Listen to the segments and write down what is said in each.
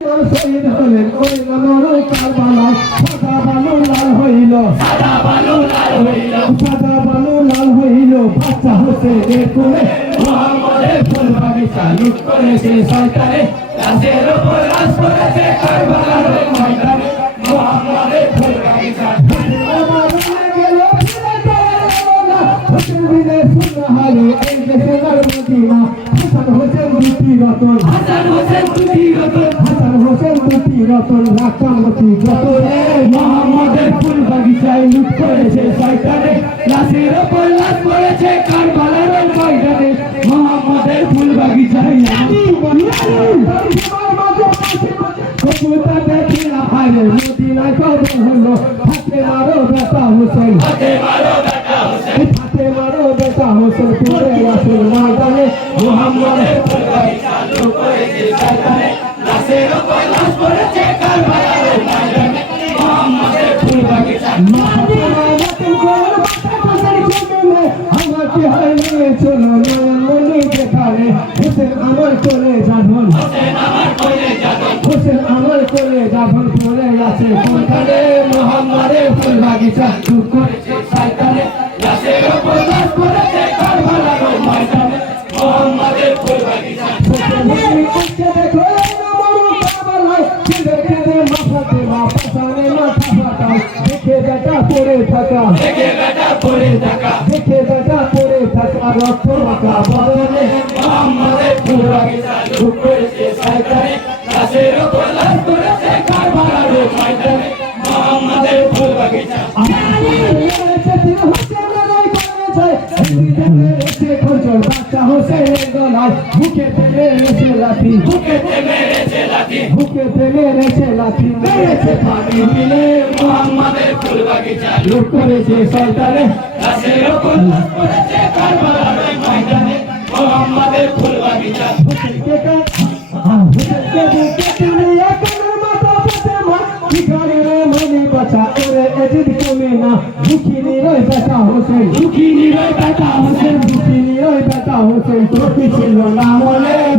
শহীদ হলেন ওই নমরু কারবালা সাদা বালু লাল হইল। সাদা বালু লাল হইল। সাদা বালু লাল হইল। বাচ্চা হোসেনের কোলে মোহাম্মদের ফুল বাগিচা লুট করেছে শয়তানে। লাশের উপর লাশ করেছে কারবালার ময়দানে। মোহাম্মদের ফুল বাগিচা হোসেন হাসান দুটি রতন। রতন। রতন রাকামতি রতন মোহাম্মদের ফুল বাগিচায় লুট করেছে শয়তানে, লাশের উপর লাশ করেছে কারবালার ময়দানে। মোহাম্মদের ফুল বাগিচায় কবুতা দেখিলা হারে মদিনায় ময়দানে মোহাম্মদের আমার চলো যাবন হোসেন আমার হোসেন যাবন পড়ে আছে কোনখানে মোহাম্মদের ফুল বাগিচা করেছে শয়তানে দেখে বেটা পড়ে থাকা। দেখে বেটা পড়ে থাকা। দেখে বেটা পড়ে থাকা রক্ত মাখা বদলে করেছে শয়তানে। উপর লাশ করেছে মেরেছে লাঠি। বুকেতে মেরেছে লাঠি। মেরেছে লাঠি। মেরেছে পানি ফুল বাগিচা লুট করেছে সরকারে মোহাম্মদের ফুল বাগিচা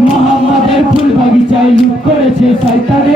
মোহাম্মদের ফুল বাগিচায় লুট করেছে শয়তানে।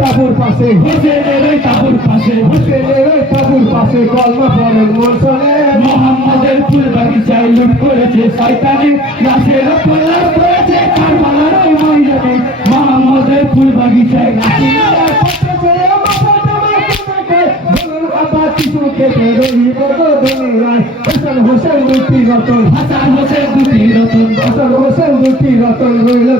তাবুর পাশে, হোসেনের ওই তাবুর পাশে, হোসেনের ওই তাবুর পাশে কলমা পড়েন মনসনে মোহাম্মদের ফুল বাগিচায় লুট করেছে শয়তানে, লাশের লাশ করেছে কারবালার ওই ময়দানে। মোহাম্মদের ফুল বাগিচায় হোসেন হোসেন দুটি রতন। হাসান হোসেন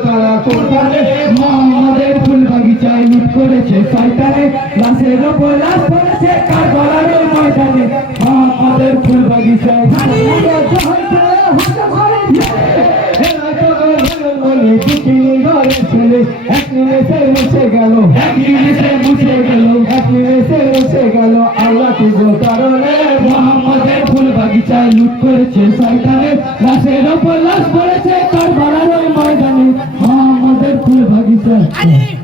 তারা কোরবানে মোহাম্মদের ফুল বাগিচায় লুট করেছে। শয়তানে লাশের ওপর লাশ করেছে কারবালার ওই ময়দানে। মোহাম্মদের ফুল বাগিচায় ফুল বাগিচায় লুট করেছে। শয়তানে লাশের ওপর লাশ করেছে কারবালার ওই ময়দানে মোহাম্মদের ফুল বাগিচায়